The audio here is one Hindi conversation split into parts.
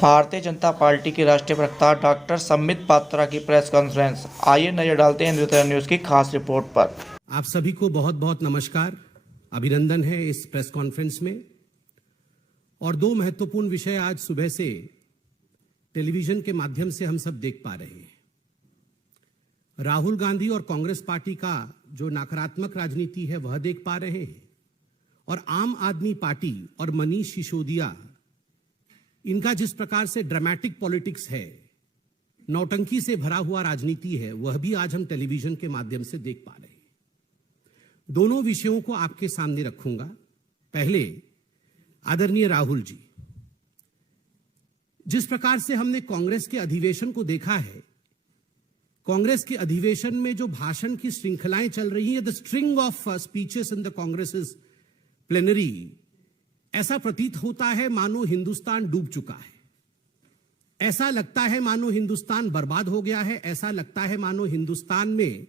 भारतीय जनता पार्टी की राष्ट्रीय प्रवक्ता डॉक्टर संबित पात्रा की प्रेस कॉन्फ्रेंस। आइए नजर डालते हैं हिंदुस्तान न्यूज की खास रिपोर्ट पर। आप सभी को बहुत बहुत नमस्कार, अभिनंदन है इस प्रेस कॉन्फ्रेंस में। और दो महत्वपूर्ण विषय आज सुबह से टेलीविजन के माध्यम से हम सब देख पा रहे हैं। राहुल गांधी और कांग्रेस पार्टी का जो नकारात्मक राजनीति है वह देख पा रहे हैं, और आम आदमी पार्टी और मनीष सिसोदिया, इनका जिस प्रकार से ड्रामेटिक पॉलिटिक्स है, नौटंकी से भरा हुआ राजनीति है, वह भी आज हम टेलीविजन के माध्यम से देख पा रहे हैं। दोनों विषयों को आपके सामने रखूंगा। पहले आदरणीय राहुल जी, जिस प्रकार से हमने कांग्रेस के अधिवेशन को देखा है, कांग्रेस के अधिवेशन में जो भाषण की श्रृंखलाएं चल रही है, the string of speeches in the Congress plenary, ऐसा प्रतीत होता है मानो हिंदुस्तान डूब चुका है। ऐसा लगता है मानो हिंदुस्तान बर्बाद हो गया है। ऐसा लगता है मानो हिंदुस्तान में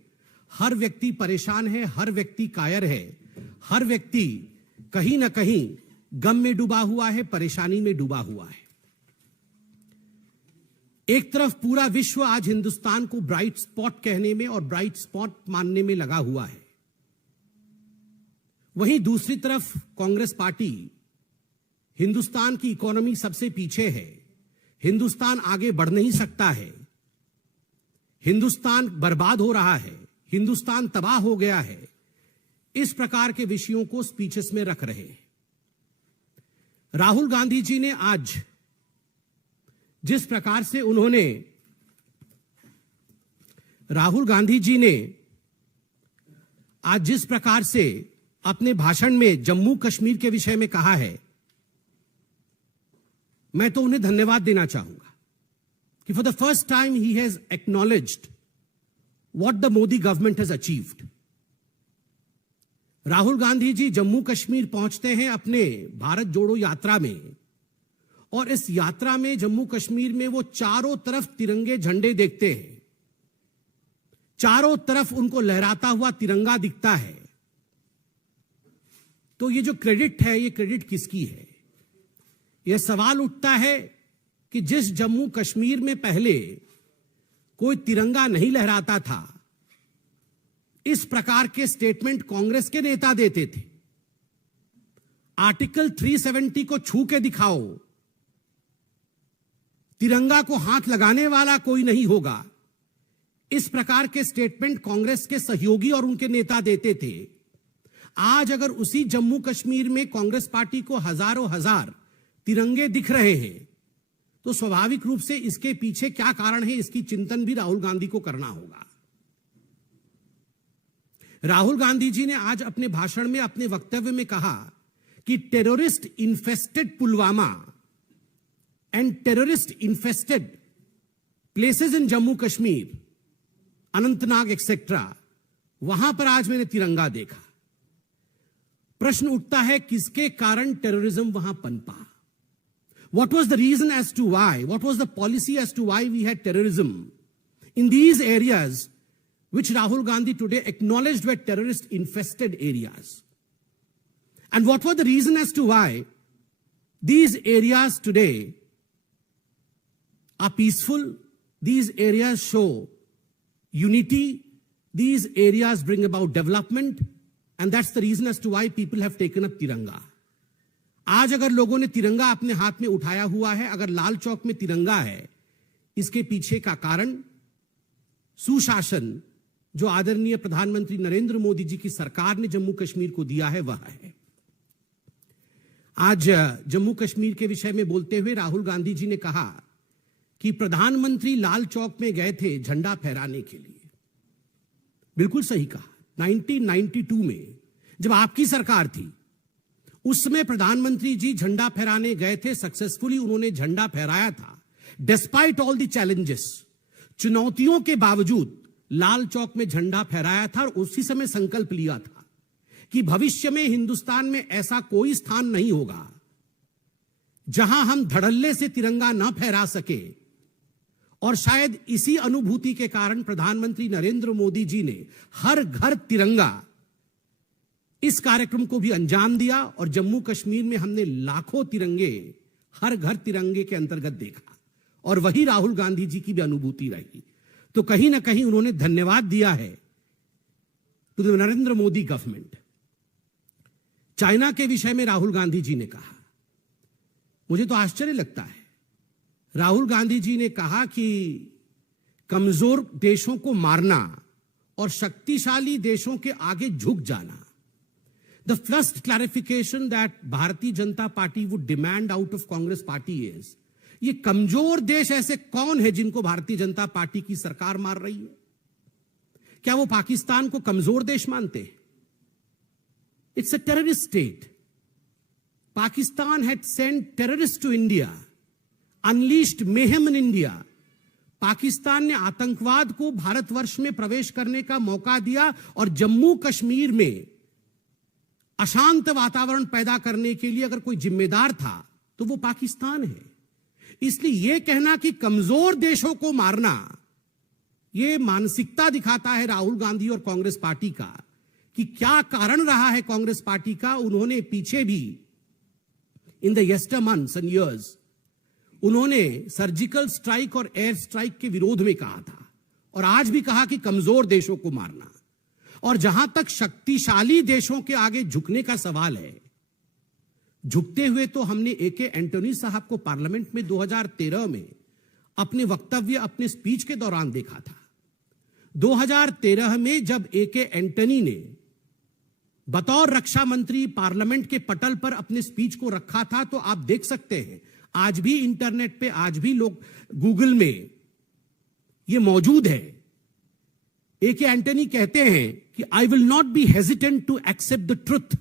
हर व्यक्ति परेशान है, हर व्यक्ति कायर है, हर व्यक्ति कहीं ना कहीं गम में डूबा हुआ है, परेशानी में डूबा हुआ है। एक तरफ पूरा विश्व आज हिंदुस्तान को ब्राइट स्पॉट कहने में और ब्राइट स्पॉट मानने में लगा हुआ है, वहीं दूसरी तरफ कांग्रेस पार्टी, हिंदुस्तान की इकोनॉमी सबसे पीछे है, हिंदुस्तान आगे बढ़ नहीं सकता है, हिंदुस्तान बर्बाद हो रहा है, हिंदुस्तान तबाह हो गया है, इस प्रकार के विषयों को स्पीचेस में रख रहे हैं। राहुल गांधी जी ने आज जिस प्रकार से अपने भाषण में जम्मू कश्मीर के विषय में कहा है, मैं तो उन्हें धन्यवाद देना चाहूंगा कि for the first time he has acknowledged what the Modi government has achieved. Rahul Gandhi ji Jammu Kashmir पहुंचते हैं अपने भारत जोड़ो यात्रा में, और इस यात्रा में जम्मू कश्मीर में वो चारों तरफ तिरंगे झंडे देखते हैं, चारों तरफ उनको लहराता हुआ तिरंगा दिखता है। तो ये जो क्रेडिट है, ये क्रेडिट किसकी है? यह सवाल उठता है कि जिस जम्मू कश्मीर में पहले कोई तिरंगा नहीं लहराता था, इस प्रकार के स्टेटमेंट कांग्रेस के नेता देते थे। आर्टिकल 370 को छू के दिखाओ, तिरंगा को हाथ लगाने वाला कोई नहीं होगा, इस प्रकार के स्टेटमेंट कांग्रेस के सहयोगी और उनके नेता देते थे। आज अगर उसी जम्मू कश्मीर में कांग्रेस पार्टी को हजारों हजार तिरंगे दिख रहे हैं, तो स्वाभाविक रूप से इसके पीछे क्या कारण है, इसकी चिंतन भी राहुल गांधी को करना होगा। राहुल गांधी जी ने आज अपने भाषण में, अपने वक्तव्य में कहा कि terrorist infested Pulwama and terrorist infested places in Jammu Kashmir, Anantnag etcetera, वहां पर आज मैंने तिरंगा देखा। प्रश्न उठता है, किसके कारण टेररिज्म वहां पनपा? What was the reason as to why? What was the policy as to why we had terrorism in these areas which Rahul Gandhi today acknowledged were terrorist-infested areas? And what was the reason as to why these areas today are peaceful? These areas show unity. These areas bring about development. And that's the reason as to why people have taken up Tiranga. आज अगर लोगों ने तिरंगा अपने हाथ में उठाया हुआ है, अगर लाल चौक में तिरंगा है, इसके पीछे का कारण सुशासन जो आदरणीय प्रधानमंत्री नरेंद्र मोदी जी की सरकार ने जम्मू कश्मीर को दिया है, वह है। आज जम्मू कश्मीर के विषय में बोलते हुए राहुल गांधी जी ने कहा कि प्रधानमंत्री लाल चौक में गए थे झंडा फहराने के लिए। बिल्कुल सही कहा। 1992 में जब आपकी सरकार थी, उस समय प्रधानमंत्री जी झंडा फहराने गए थे, सक्सेसफुली उन्होंने झंडा फहराया था। डिस्पाइट ऑल द चैलेंजेस, चुनौतियों के बावजूद लाल चौक में झंडा फहराया था, और उसी समय संकल्प लिया था कि भविष्य में हिंदुस्तान में ऐसा कोई स्थान नहीं होगा जहां हम धड़ल्ले से तिरंगा न फहरा सके। और शायद इसी अनुभूति के कारण प्रधानमंत्री नरेंद्र मोदी जी ने हर घर तिरंगा इस कार्यक्रम को भी अंजाम दिया, और जम्मू कश्मीर में हमने लाखों तिरंगे हर घर तिरंगे के अंतर्गत देखा, और वही राहुल गांधी जी की भी अनुभूति रही। तो कहीं ना कहीं उन्होंने धन्यवाद दिया है to the Narendra Modi government. China के विषय में राहुल गांधी जी ने कहा, मुझे तो आश्चर्य लगता है। राहुल गांधी जी ने कहा कि कमजोर देशों को मारना और शक्तिशाली देशों के आगे झुक जाना। The first clarification that Bharatiya Janata party would demand out of Congress party is, ये कमजोर देश ऐसे कौन है जिनको भारतीय जनता पार्टी की सरकार मार रही है? क्या वो पाकिस्तान को कमजोर देश मानते हैं? It's a terrorist state. Pakistan had sent terrorist to India, unleashed mayhem in India. Pakistan ने आतंकवाद को भारतवर्ष में प्रवेश करने का मौका दिया और जम्मू कश्मीर में अशांत वातावरण पैदा करने के लिए अगर कोई जिम्मेदार था तो वो पाकिस्तान है। इसलिए यह कहना कि कमजोर देशों को मारना, यह मानसिकता दिखाता है राहुल गांधी और कांग्रेस पार्टी का कि क्या कारण रहा है कांग्रेस पार्टी का। उन्होंने पीछे भी in the यस्टर months and years उन्होंने सर्जिकल स्ट्राइक और एयर स्ट्राइक के विरोध में कहा था, और आज भी कहा कि कमजोर देशों को मारना। और जहां तक शक्तिशाली देशों के आगे झुकने का सवाल है, झुकते हुए तो हमने एके एंटोनी साहब को पार्लियामेंट में 2013 में अपने वक्तव्य, अपने स्पीच के दौरान देखा था। 2013 में जब एके एंटनी ने बतौर रक्षा मंत्री पार्लियामेंट के पटल पर अपने स्पीच को रखा था, तो आप देख सकते हैं आज भी इंटरनेट पे, आज भी लोग गूगल में ये मौजूद है। एके एंटनी कहते हैं कि I will not be hesitant to accept the truth.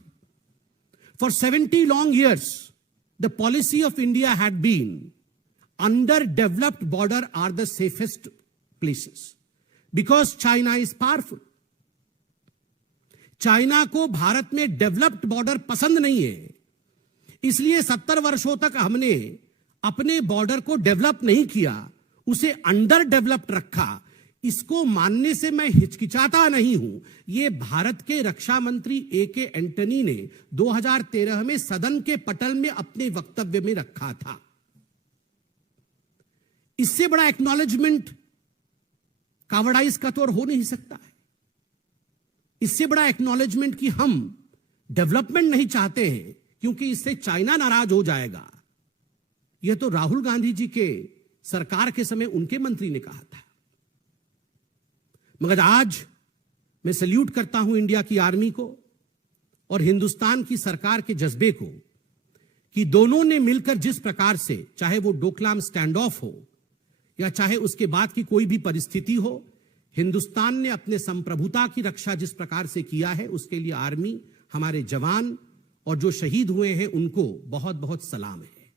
For 70 long years the policy of India had been under developed border are the safest places because China is powerful. China को भारत में डेवलप्ड बॉर्डर पसंद नहीं है, इसलिए 70 वर्षों तक हमने अपने बॉर्डर को डेवलप नहीं किया, उसे अंडर डेवलप्ड रखा। इसको मानने से मैं हिचकिचाता नहीं हूं। यह भारत के रक्षा मंत्री एके एंटनी ने 2013 में सदन के पटल में अपने वक्तव्य में रखा था। इससे बड़ा एक्नॉलेजमेंट कावड़ाइज का तो और हो नहीं सकता है। इससे बड़ा एक्नॉलेजमेंट कि हम डेवलपमेंट नहीं चाहते हैं क्योंकि इससे चाइना नाराज हो जाएगा, यह तो राहुल गांधी जी के सरकार के समय उनके मंत्री ने कहा था। मगर आज मैं सल्यूट करता हूं इंडिया की आर्मी को और हिंदुस्तान की सरकार के जज्बे को कि दोनों ने मिलकर जिस प्रकार से, चाहे वो डोकलाम स्टैंड ऑफ हो या चाहे उसके बाद की कोई भी परिस्थिति हो, हिंदुस्तान ने अपने संप्रभुता की रक्षा जिस प्रकार से किया है, उसके लिए आर्मी, हमारे जवान और जो शहीद हुए हैं उनको बहुत बहुत सलाम है।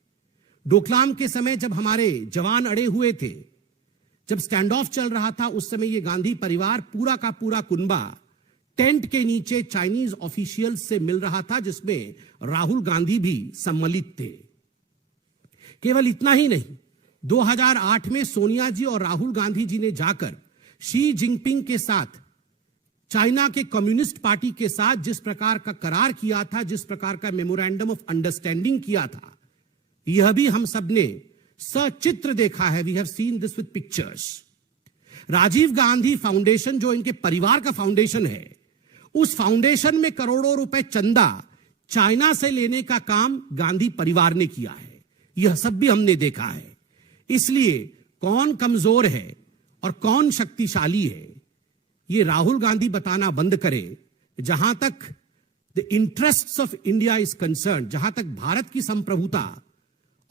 डोकलाम के समय जब हमारे जवान अड़े हुए थे, जब स्टैंड ऑफ चल रहा था, उस समय ये गांधी परिवार पूरा का पूरा कुनबा टेंट के नीचे चाइनीज ऑफिशियल्स से मिल रहा था, जिसमें राहुल गांधी भी सम्मिलित थे। केवल इतना ही नहीं, 2008 में सोनिया जी और राहुल गांधी जी ने जाकर शी जिनपिंग के साथ, चाइना के कम्युनिस्ट पार्टी के साथ जिस प्रकार का करार किया था, जिस प्रकार का मेमोरेंडम ऑफ अंडरस्टैंडिंग किया था, यह भी हम सब ने सचित्र देखा है। We have seen this with pictures. Rajiv Gandhi foundation, जो इनके परिवार का फाउंडेशन है, उस फाउंडेशन में करोड़ों रुपए चंदा चाइना से लेने का काम गांधी परिवार ने किया है। यह सब भी हमने देखा है। इसलिए कौन कमजोर है और कौन शक्तिशाली है, ये राहुल गांधी बताना बंद करे। जहां तक the interests of India is concern, जहां तक भारत की संप्रभुता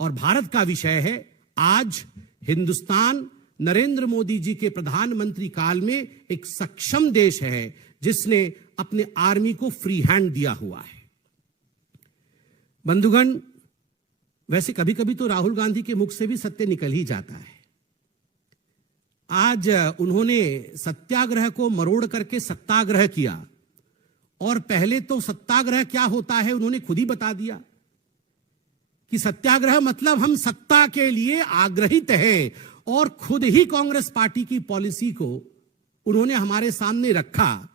और भारत का विषय है, आज हिंदुस्तान नरेंद्र मोदी जी के प्रधानमंत्री काल में एक सक्षम देश है जिसने अपने आर्मी को फ्री हैंड दिया हुआ है। बंधुगण, वैसे कभी कभी तो राहुल गांधी के मुख से भी सत्य निकल ही जाता है। आज उन्होंने सत्याग्रह को मरोड़ करके सत्याग्रह किया, और पहले तो सत्याग्रह क्या होता है उन्होंने खुद ही बता दिया कि सत्याग्रह मतलब हम सत्ता के लिए आग्रहित हैं, और खुद ही कांग्रेस पार्टी की पॉलिसी को उन्होंने हमारे सामने रखा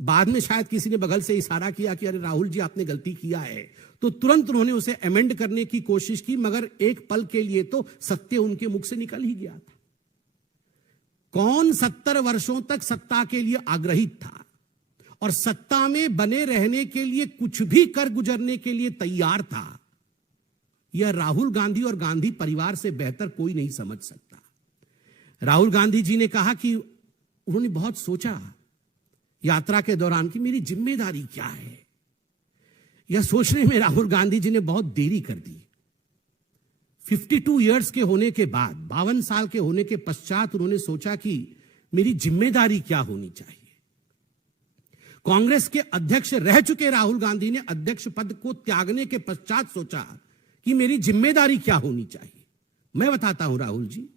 बाद में शायद किसी ने बगल से इशारा किया कि अरे राहुल जी आपने गलती किया है, तो तुरंत उन्होंने उसे अमेंड करने की कोशिश की, मगर एक पल के लिए तो सत्य उनके मुख से निकल ही गया था। कौन 70 वर्षों तक सत्ता के लिए आग्रहित था और सत्ता में बने रहने के लिए कुछ भी कर गुजरने के लिए तैयार था, यह राहुल गांधी और गांधी परिवार से बेहतर कोई नहीं समझ सकता। राहुल गांधी जी ने कहा कि उन्होंने बहुत सोचा यात्रा के दौरान कि मेरी जिम्मेदारी क्या है। यह सोचने में राहुल गांधी जी ने बहुत देरी कर दी। 52 इयर्स के होने के बाद, 52 साल के होने के पश्चात उन्होंने सोचा कि मेरी जिम्मेदारी क्या होनी चाहिए। कांग्रेस के अध्यक्ष रह चुके राहुल गांधी ने अध्यक्ष पद को त्यागने के पश्चात सोचा कि मेरी जिम्मेदारी क्या होनी चाहिए। मैं बताता हूं राहुल जी,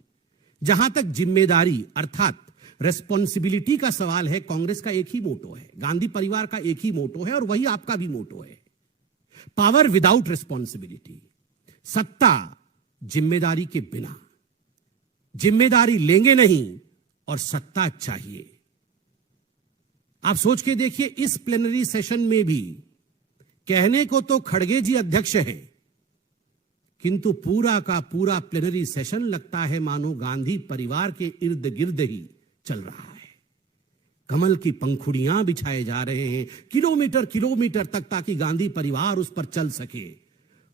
जहां तक जिम्मेदारी अर्थात रेस्पॉन्सिबिलिटी का सवाल है, कांग्रेस का एक ही मोटो है, गांधी परिवार का एक ही मोटो है और वही आपका भी मोटो है, पावर विदाउट रेस्पॉन्सिबिलिटी। सत्ता जिम्मेदारी के बिना, जिम्मेदारी लेंगे नहीं और सत्ता चाहिए। आप सोच के देखिए, इस प्लेनरी सेशन में भी कहने को तो खड़गे जी अध्यक्ष हैं, किंतु पूरा का पूरा प्लेनरी सेशन लगता है मानो गांधी परिवार के इर्द गिर्द ही चल रहा है। कमल की पंखुड़ियां बिछाए जा रहे हैं किलोमीटर किलोमीटर तक, ताकि गांधी परिवार उस पर चल सके।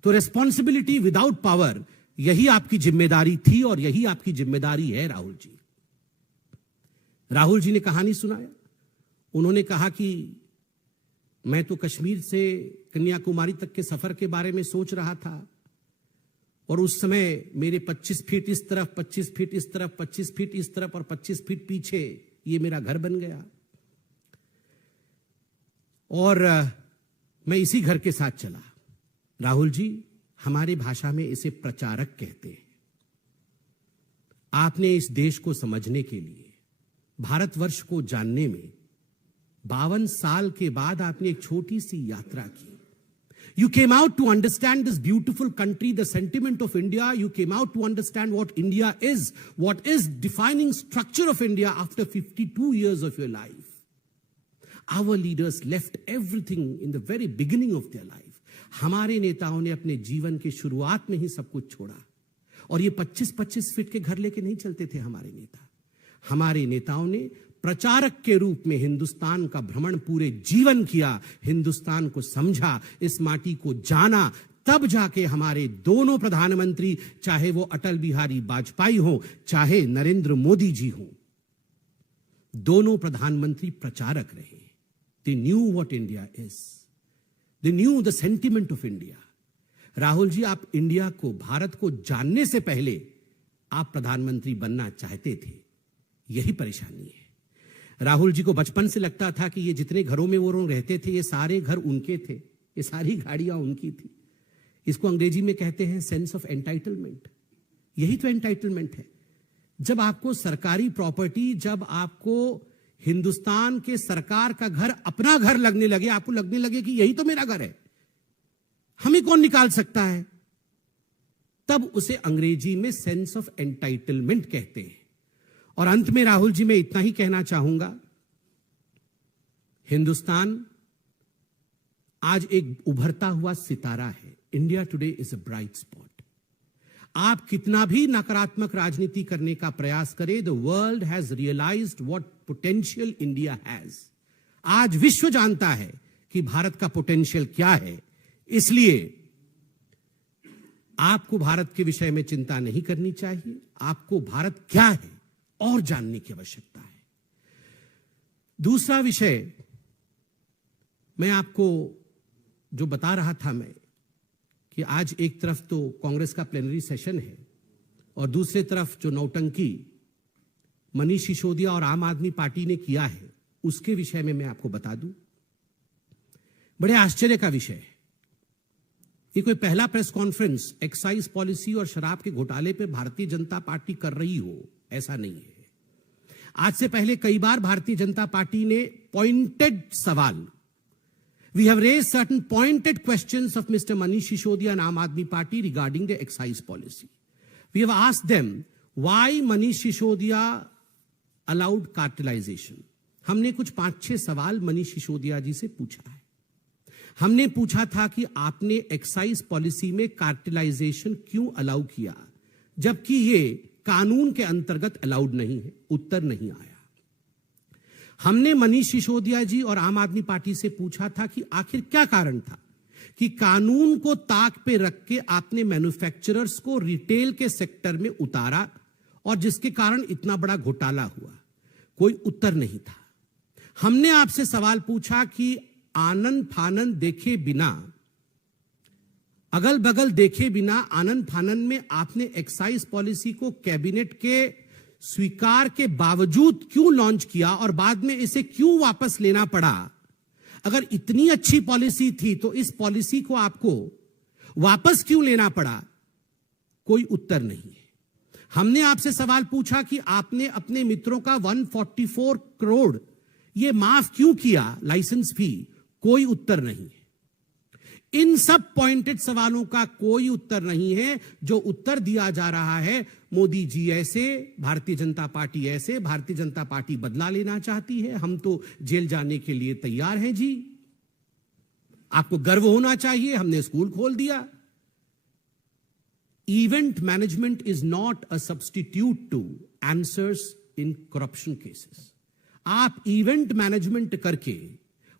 तो रेस्पॉन्सिबिलिटी विदाउट पावर, यही आपकी जिम्मेदारी थी और यही आपकी जिम्मेदारी है राहुल जी। राहुल जी ने कहानी सुनाया। उन्होंने कहा कि मैं तो कश्मीर से कन्याकुमारी तक के सफर के बारे में सोच रहा था और उस समय मेरे 25 फीट इस तरफ, 25 फीट इस तरफ, 25 फीट इस तरफ और 25 फीट पीछे ये मेरा घर बन गया और मैं इसी घर के साथ चला। राहुल जी, हमारी भाषा में इसे प्रचारक कहते हैं। आपने इस देश को समझने के लिए, भारतवर्ष को जानने में 52 साल के बाद आपने एक छोटी सी यात्रा की। You came out to understand this beautiful country, the sentiment of India. You came out to understand what India is, what is defining structure of India after 52 years of your life. Our leaders left everything in the very beginning of their life. हमारे नेताओं ने अपने जीवन के शुरुआत में ही सब कुछ छोड़ा और ये 25-25 फीट के घर लेके नहीं चलते थे हमारे नेता। हमारे नेताओं ने प्रचारक के रूप में हिंदुस्तान का भ्रमण पूरे जीवन किया, हिंदुस्तान को समझा, इस माटी को जाना, तब जाके हमारे दोनों प्रधानमंत्री, चाहे वो अटल बिहारी वाजपेयी हो, चाहे नरेंद्र मोदी जी हो, दोनों प्रधानमंत्री प्रचारक रहे। They knew what India is, they knew the sentiment of India. Rahul ji, आप इंडिया को, भारत को जानने से पहले आप प्रधानमंत्री बनना चाहते थे। यही परेशानी है। राहुल जी को बचपन से लगता था कि ये जितने घरों में वो लोग रहते थे, ये सारे घर उनके थे, ये सारी गाड़ियां उनकी थी। इसको अंग्रेजी में कहते हैं सेंस ऑफ एंटाइटलमेंट। यही तो एंटाइटलमेंट है। जब आपको सरकारी प्रॉपर्टी, जब आपको हिंदुस्तान के सरकार का घर अपना घर लगने लगे, आपको लगने लगे कि यही तो मेरा घर है, हमें कौन निकाल सकता है, तब उसे अंग्रेजी में सेंस ऑफ एंटाइटलमेंट कहते हैं। और अंत में राहुल जी, मैं इतना ही कहना चाहूंगा, हिंदुस्तान आज एक उभरता हुआ सितारा है। India today is a bright spot. आप कितना भी नकारात्मक राजनीति करने का प्रयास करें, the world has realised what potential India has. आज विश्व जानता है कि भारत का पोटेंशियल क्या है। इसलिए आपको भारत के विषय में चिंता नहीं करनी चाहिए। आपको भारत क्या है और जानने की आवश्यकता है। दूसरा विषय मैं आपको जो बता रहा था मैं, कि आज एक तरफ तो कांग्रेस का प्लेनरी सेशन है और दूसरी तरफ जो नौटंकी मनीष सिसोदिया और आम आदमी पार्टी ने किया है, उसके विषय में मैं आपको बता दूं। बड़े आश्चर्य का विषय है। ये कोई पहला प्रेस कॉन्फ्रेंस एक्साइज पॉलिसी और शराब के घोटाले पे भारतीय जनता पार्टी कर रही हो, ऐसा नहीं है। आज से पहले कई बार भारतीय जनता पार्टी ने पॉइंटेड सवाल, we have raised certain pointed questions of mister Manish Sisodia and Aam Aadmi Party regarding the excise policy. We have asked them why Manish Sisodia allowed cartelization, हमने कुछ 5-6 सवाल मनीष सिसोदिया जी से पूछा है। हमने पूछा था कि आपने एक्साइज पॉलिसी में कार्टेलाइजेशन क्यों अलाउ किया, जबकि ये कानून के अंतर्गत अलाउड नहीं है। उत्तर नहीं आया। हमने मनीष सिसोदिया जी और आम आदमी पार्टी से पूछा था कि आखिर क्या कारण था कि कानून को ताक पे रख के आपने मैन्युफैक्चरर्स को रिटेल के सेक्टर में उतारा और जिसके कारण इतना बड़ा घोटाला हुआ। कोई उत्तर नहीं था। हमने आपसे सवाल पूछा कि आनन फानन देखे बिना, अगल बगल देखे बिना आनन फानन में आपने एक्साइज पॉलिसी को कैबिनेट के स्वीकार के बावजूद क्यों लॉन्च किया और बाद में इसे क्यों वापस लेना पड़ा। अगर इतनी अच्छी पॉलिसी थी तो इस पॉलिसी को आपको वापस क्यों लेना पड़ा। कोई उत्तर नहीं है। हमने आपसे सवाल पूछा कि आपने अपने मित्रों का 144 करोड़ ये माफ क्यों किया लाइसेंस फी। कोई उत्तर नहीं है। इन सब पॉइंटेड सवालों का कोई उत्तर नहीं है। जो उत्तर दिया जा रहा है, मोदी जी ऐसे, भारतीय जनता पार्टी ऐसे, भारतीय जनता पार्टी बदला लेना चाहती है, हम तो जेल जाने के लिए तैयार हैं जी। आपको गर्व होना चाहिए, हमने स्कूल खोल दिया। Event management is not a substitute two answers in corruption cases. आप इवेंट मैनेजमेंट करके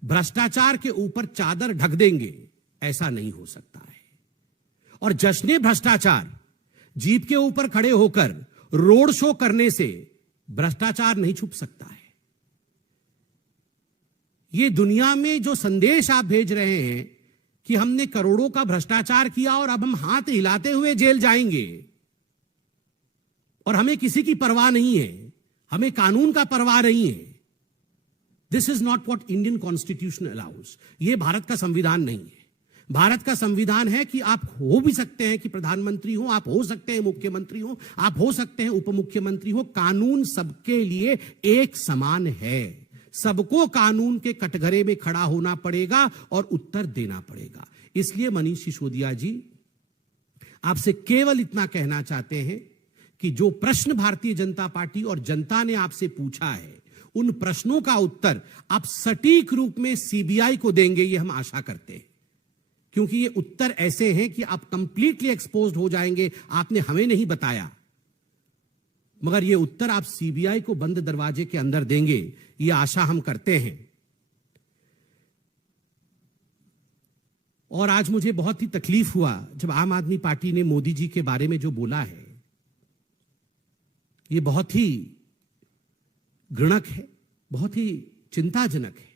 भ्रष्टाचार के ऊपर चादर ढक देंगे, ऐसा नहीं हो सकता है। और जश्ने भ्रष्टाचार, जीप के ऊपर खड़े होकर रोड शो करने से भ्रष्टाचार नहीं छुप सकता है। ये दुनिया में जो संदेश आप भेज रहे हैं कि हमने करोड़ों का भ्रष्टाचार किया और अब हम हाथ हिलाते हुए जेल जाएंगे और हमें किसी की परवाह नहीं है, हमें कानून का परवाह नहीं है। This is not what Indian constitution allows. ये भारत का संविधान नहीं है। भारत का संविधान है कि आप हो भी सकते हैं कि प्रधानमंत्री हो, आप हो सकते हैं मुख्यमंत्री हो, आप हो सकते हैं उप मुख्यमंत्री हो। कानून सबके लिए एक समान है। सबको कानून के कटघरे में खड़ा होना पड़ेगा और उत्तर देना पड़ेगा। इसलिए मनीष सिसोदिया जी, आपसे केवल इतना कहना चाहते हैं कि जो प्रश्न भारतीय जनता पार्टी और जनता ने आपसे पूछा है, उन प्रश्नों का उत्तर आप सटीक रूप में सीबीआई को देंगे, ये हम आशा करते हैं। क्योंकि ये उत्तर ऐसे हैं कि आप कंप्लीटली एक्सपोज्ड हो जाएंगे। आपने हमें नहीं बताया, मगर ये उत्तर आप सीबीआई को बंद दरवाजे के अंदर देंगे, ये आशा हम करते हैं। और आज मुझे बहुत ही तकलीफ हुआ जब आम आदमी पार्टी ने मोदी जी के बारे में जो बोला है, ये बहुत ही घृणक है, बहुत ही चिंताजनक है।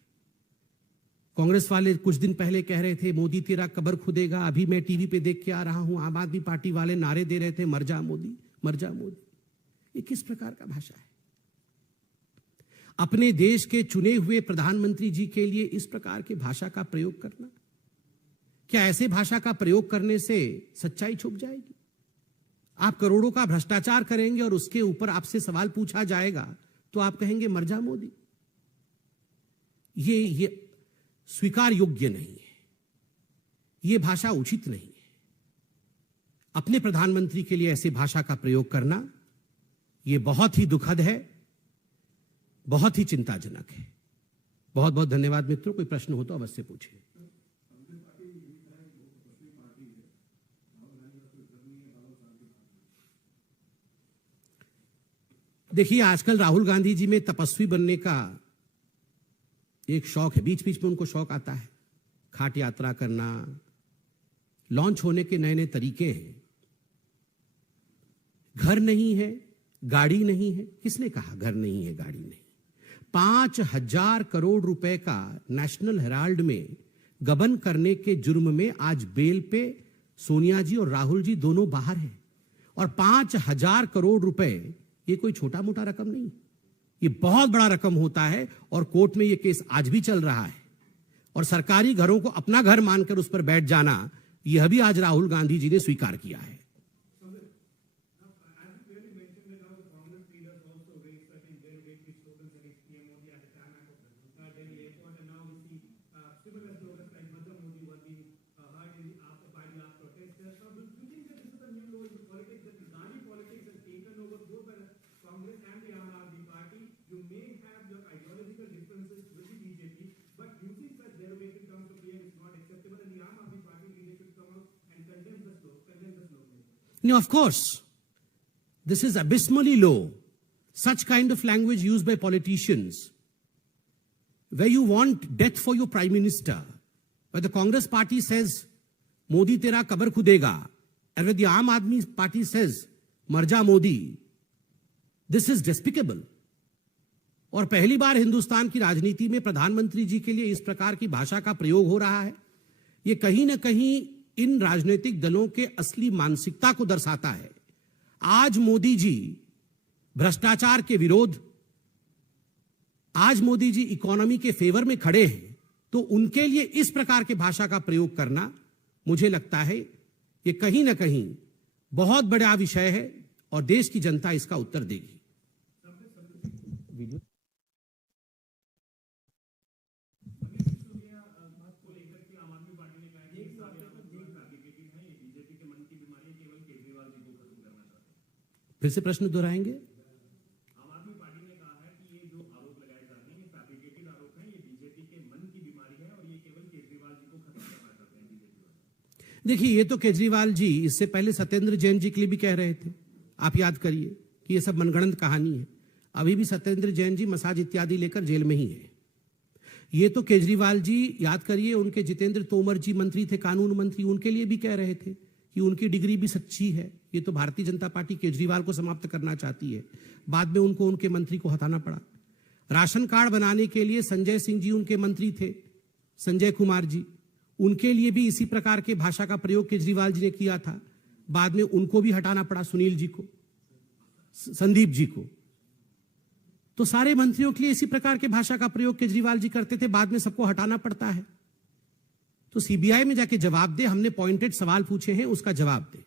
कांग्रेस वाले कुछ दिन पहले कह रहे थे मोदी तेरा कब्र खुदेगा। अभी मैं टीवी पे देख के आ रहा हूं, आम आदमी पार्टी वाले नारे दे रहे थे मर जा मोदी, मर जा मोदी। ये किस प्रकार का भाषा है। अपने देश के चुने हुए प्रधानमंत्री जी के लिए इस प्रकार की भाषा का प्रयोग करना, क्या ऐसे भाषा का प्रयोग करने से सच्चाई छुप जाएगी। आप करोड़ों का भ्रष्टाचार करेंगे और उसके ऊपर आपसे सवाल पूछा जाएगा तो आप कहेंगे मर जा मोदी। ये स्वीकार योग्य नहीं है। यह भाषा उचित नहीं है। अपने प्रधानमंत्री के लिए ऐसी भाषा का प्रयोग करना यह बहुत ही दुखद है, बहुत ही चिंताजनक है। बहुत बहुत धन्यवाद मित्रों। कोई प्रश्न हो तो अवश्य पूछिए। देखिए, आजकल राहुल गांधी जी में तपस्वी बनने का एक शौक है। बीच बीच में उनको शौक आता है खाट यात्रा करना, लॉन्च होने के नए नए तरीके हैं। घर नहीं है, गाड़ी नहीं है। किसने कहा घर नहीं है, गाड़ी नहीं? 5,000 करोड़ रुपए का नेशनल हेराल्ड में गबन करने के जुर्म में आज बेल पे सोनिया जी और राहुल जी दोनों बाहर हैं। और 5,000 करोड़ रुपए ये कोई छोटा मोटा रकम नहीं, ये बहुत बड़ा रकम होता है। और कोर्ट में ये केस आज भी चल रहा है। और सरकारी घरों को अपना घर मानकर उस पर बैठ जाना, यह भी आज राहुल गांधी जी ने स्वीकार किया है। Congress and the Aam Aadmi Party, you may have your ideological No, of course, this is abysmally low. Such kind of language used by politicians, where you want death for your prime minister, where the Congress party says, Modi tera kabar khudega, and where the Aam Aadmi party says, Marja Modi, this is despicable. और पहली बार हिंदुस्तान की राजनीति में प्रधानमंत्री जी के लिए इस प्रकार की भाषा का प्रयोग हो रहा है। ये कहीं ना कहीं इन राजनीतिक दलों के असली मानसिकता को दर्शाता है। आज मोदी जी भ्रष्टाचार के विरोध, आज मोदी जी इकोनॉमी के फेवर में खड़े हैं, तो उनके लिए इस प्रकार के भाषा का प्रयोग करना, मुझे लगता है ये कहीं ना कहीं बहुत बड़ा विषय है और देश की जनता इसका उत्तर देगी। फिर से प्रश्न दोहराएंगे? आम आदमी पार्टी ने कहा है कि ये जो आरोप लगाए जाते हैं ये फैब्रिकेटेड आरोप हैं, ये बीजेपी के मन की बीमारी है और ये केवल केजरीवाल जी को खत्म करना चाहते हैं बीजेपी वाले। देखिए, ये तो केजरीवाल जी इससे पहले सत्येंद्र जैन जी के लिए भी कह रहे थे। आप याद करिए कि ये सब मनगढ़ंत कहानी है। अभी भी सत्येंद्र जैन जी मसाज इत्यादि लेकर जेल में ही है। ये तो केजरीवाल जी, याद करिए, उनके जितेंद्र तोमर जी मंत्री थे, कानून मंत्री, उनके लिए भी कह रहे थे कि उनकी डिग्री भी सच्ची है। ये तो भारतीय जनता पार्टी केजरीवाल को समाप्त करना चाहती है। बाद में उनको उनके मंत्री को हटाना पड़ा। राशन कार्ड बनाने के लिए संजय सिंह जी उनके मंत्री थे, संजय कुमार जी, उनके लिए भी इसी प्रकार के भाषा का प्रयोग केजरीवाल जी ने किया था। बाद में उनको भी हटाना पड़ा, सुनील जी को, संदीप जी को। तो सारे मंत्रियों के लिए इसी प्रकार के भाषा का प्रयोग केजरीवाल जी करते थे, बाद में सबको हटाना पड़ता है। तो सीबीआई में जाके जवाब दे, हमने पॉइंटेड सवाल पूछे हैं, उसका जवाब दे।